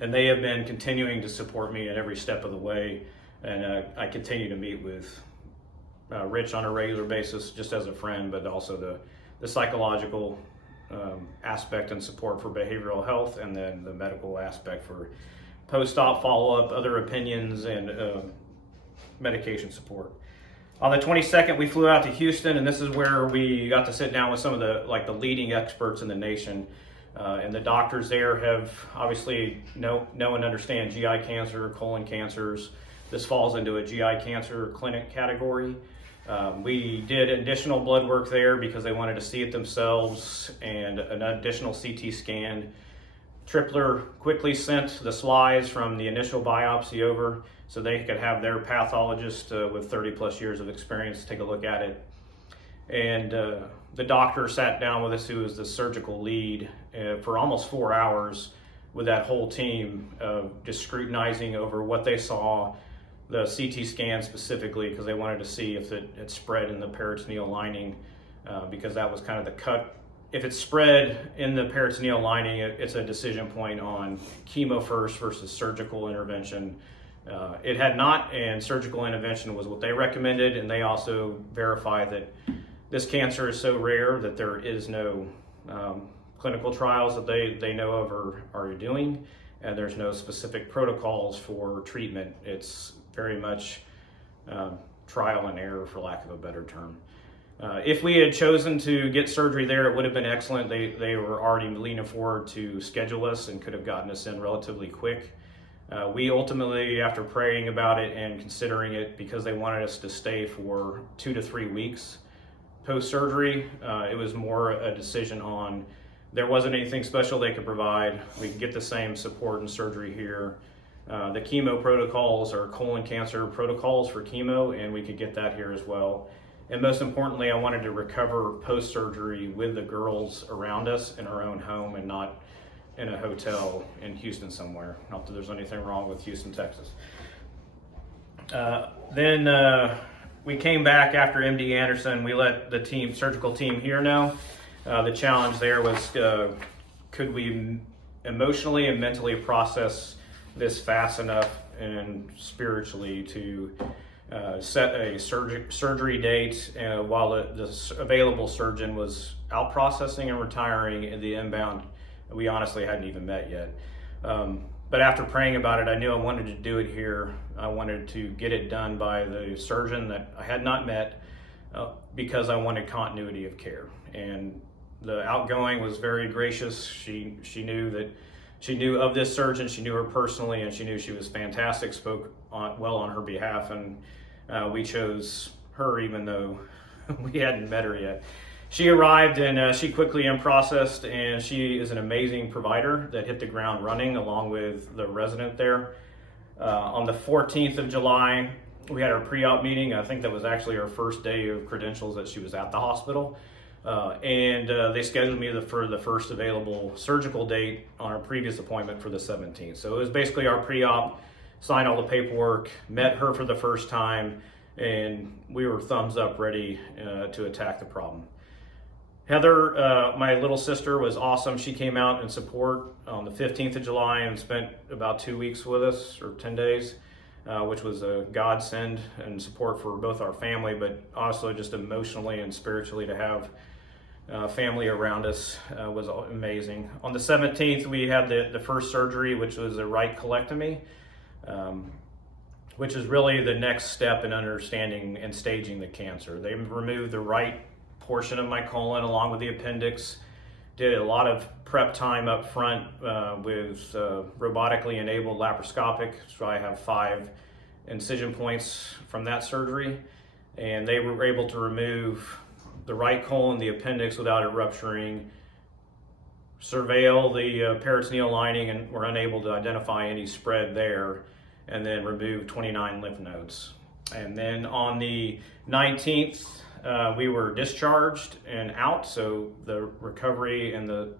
and they have been continuing to support me at every step of the way. And I continue to meet with Rich on a regular basis, just as a friend, but also the psychological aspect and support for behavioral health, and then the medical aspect for post-op follow-up, other opinions, and medication support. On the 22nd, we flew out to Houston, and this is where we got to sit down with some of the leading experts in the nation. And the doctors there have obviously know and understand GI cancer, colon cancers. This falls into a GI cancer clinic category. We did additional blood work there because they wanted to see it themselves, and an additional CT scan. Tripler quickly sent the slides from the initial biopsy over so they could have their pathologist with 30 plus years of experience take a look at it. And the doctor sat down with us, who is the surgical lead, for almost 4 hours with that whole team, just scrutinizing over what they saw, the CT scan specifically, because they wanted to see if it had spread in the peritoneal lining, because that was kind of the cut. If it's spread in the peritoneal lining, it's a decision point on chemo first versus surgical intervention. It had not, and surgical intervention was what they recommended, and they also verified that this cancer is so rare that there is no clinical trials that they know of are doing, and there's no specific protocols for treatment. It's very much trial and error, for lack of a better term. If we had chosen to get surgery there, it would have been excellent. They were already leaning forward to schedule us and could have gotten us in relatively quick. We ultimately, after praying about it and considering it, because they wanted us to stay for 2 to 3 weeks post-surgery, it was more a decision on there wasn't anything special they could provide. We could get the same support and surgery here. The chemo protocols are colon cancer protocols for chemo, and we could get that here as well. And most importantly, I wanted to recover post-surgery with the girls around us in our own home and not in a hotel in Houston somewhere. Not that there's anything wrong with Houston, Texas. Then we came back after MD Anderson. We let the surgical team here know. The challenge there was, could we emotionally and mentally process this fast enough and spiritually to set a surgery date while the available surgeon was out processing and retiring in the inbound. We honestly hadn't even met yet. But after praying about it, I knew I wanted to do it here. I wanted to get it done by the surgeon that I had not met because I wanted continuity of care. And the outgoing was very gracious. She knew of this surgeon, she knew her personally, and she knew she was fantastic, spoke well on her behalf, and we chose her even though we hadn't met her yet. She arrived and she quickly processed, and she is an amazing provider that hit the ground running along with the resident there. On the 14th of July, we had our pre-op meeting. I think that was actually our first day of credentials that she was at the hospital. And they scheduled me for the first available surgical date on our previous appointment for the 17th. So it was basically our pre-op, signed all the paperwork, met her for the first time, and we were thumbs up ready to attack the problem. Heather, my little sister, was awesome. She came out in support on the 15th of July and spent about 2 weeks with us, or 10 days, which was a godsend and support for both our family, but also just emotionally and spiritually to have family around us was amazing. On the 17th, we had the first surgery, which was a right colectomy, which is really the next step in understanding and staging the cancer. They removed the right portion of my colon along with the appendix, did a lot of prep time up front with robotically enabled laparoscopic, so I have 5 incision points from that surgery, and they were able to remove the right colon, the appendix, without it rupturing, surveil the peritoneal lining, and were unable to identify any spread there, and then remove 29 lymph nodes. And then on the 19th, we were discharged and out, so the recovery and the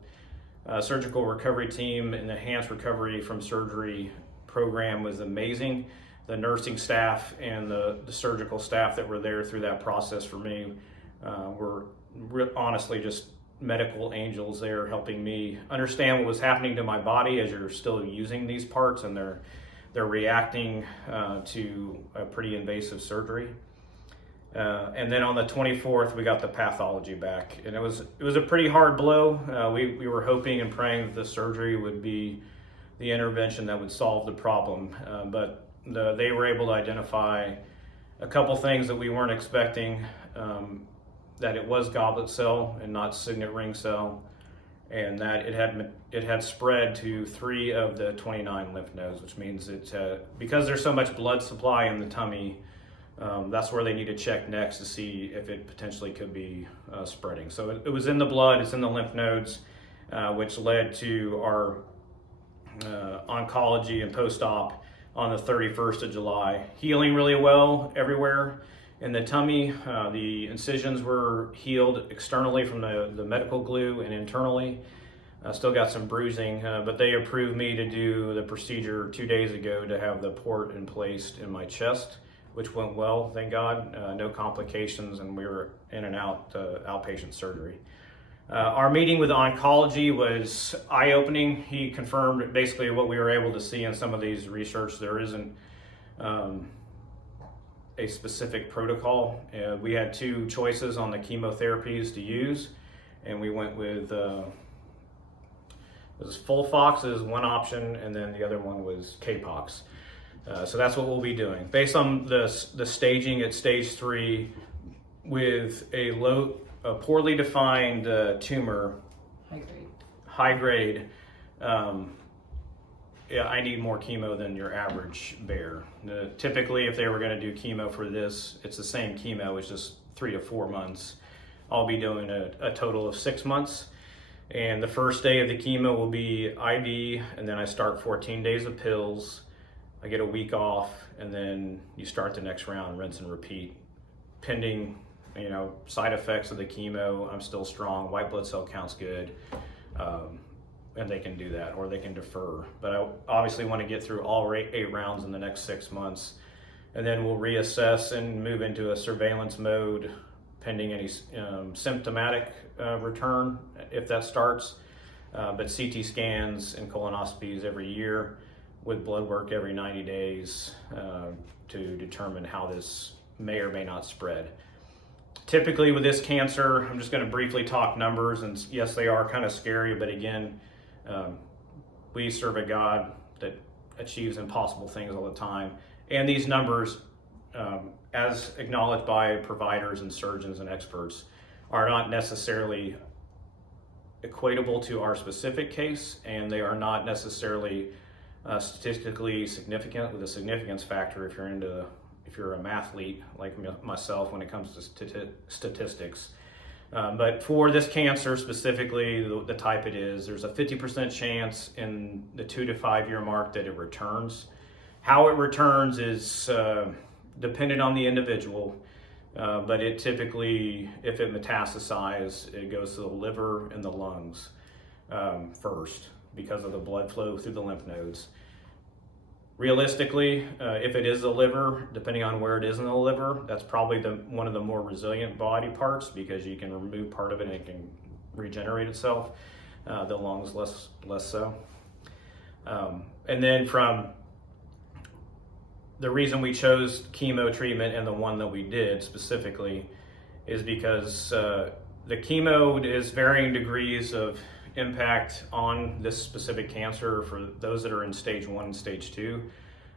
surgical recovery team and the enhanced recovery from surgery program was amazing. The nursing staff and the surgical staff that were there through that process for me were honestly just medical angels there helping me understand what was happening to my body as you're still using these parts, and they're reacting to a pretty invasive surgery. And then on the 24th, we got the pathology back, and it was a pretty hard blow. We were hoping and praying that the surgery would be the intervention that would solve the problem, but they were able to identify a couple things that we weren't expecting, that it was goblet cell and not signet ring cell, and that it had spread to 3 of the 29 lymph nodes, which means because there's so much blood supply in the tummy, that's where they need to check next to see if it potentially could be spreading. So it was in the blood, it's in the lymph nodes, which led to our oncology and post-op on the 31st of July. Healing really well everywhere in the tummy. The incisions were healed externally from the medical glue and internally. Still got some bruising, but they approved me to do the procedure 2 days ago to have the port placed in my chest, which went well, thank God. No complications, and we were in and out outpatient surgery. Our meeting with oncology was eye-opening. He confirmed basically what we were able to see in some of these research. There isn't a specific protocol. We had 2 choices on the chemotherapies to use, and we went with FOLFOX is one option, and then the other one was CAPOX. So that's what we'll be doing. Based on the staging at stage 3 with a poorly defined tumor, high grade, yeah, I need more chemo than your average bear. Typically, if they were going to do chemo for this, it's the same chemo, it's just 3 to 4 months. I'll be doing a total of 6 months. And the first day of the chemo will be IV, and then I start 14 days of pills. I get a week off, and then you start the next round, rinse and repeat. Pending, side effects of the chemo, I'm still strong, white blood cell count's good, and they can do that, or they can defer. But I obviously want to get through all 8 rounds in the next 6 months, and then we'll reassess and move into a surveillance mode, pending any symptomatic return, if that starts. But CT scans and colonoscopies every year, with blood work every 90 days to determine how this may or may not spread. Typically with this cancer, I'm just going to briefly talk numbers, and yes, they are kind of scary, but again, we serve a God that achieves impossible things all the time. And these numbers, as acknowledged by providers and surgeons and experts, are not necessarily equatable to our specific case, and they are not necessarily statistically significant, with a significance factor if you're a mathlete like myself when it comes to statistics. But for this cancer specifically, the type it is, there's a 50% chance in the 2 to 5 year mark that it returns. How it returns is dependent on the individual, but it typically, if it metastasizes, it goes to the liver and the lungs first, because of the blood flow through the lymph nodes. Realistically, if it is the liver, depending on where it is in the liver, that's probably one of the more resilient body parts, because you can remove part of it and it can regenerate itself. The lungs less so. And then from the reason we chose chemo treatment, and the one that we did specifically, is because the chemo is varying degrees of impact on this specific cancer for those that are in stage 1 and stage 2.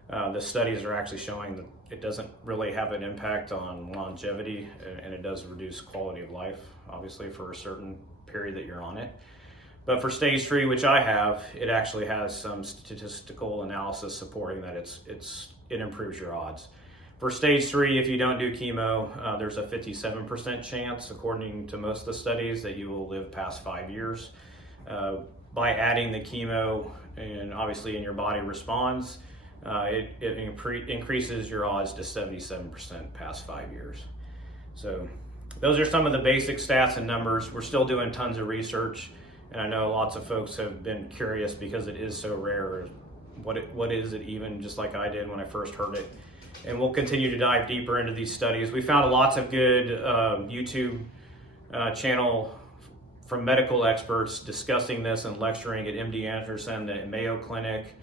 The studies are actually showing that it doesn't really have an impact on longevity, and it does reduce quality of life, obviously, for a certain period that you're on it. But for stage 3, which I have, it actually has some statistical analysis supporting that it improves your odds. For stage 3, if you don't do chemo, there's a 57% chance, according to most of the studies, that you will live past 5 years. By adding the chemo, and obviously and your body responds, it increases your odds to 77% past 5 years. So those are some of the basic stats and numbers. We're still doing tons of research, and I know lots of folks have been curious because it is so rare. What is it even, just like I did when I first heard it. And we'll continue to dive deeper into these studies. We found lots of good YouTube channel from medical experts discussing this and lecturing at MD Anderson, the Mayo Clinic,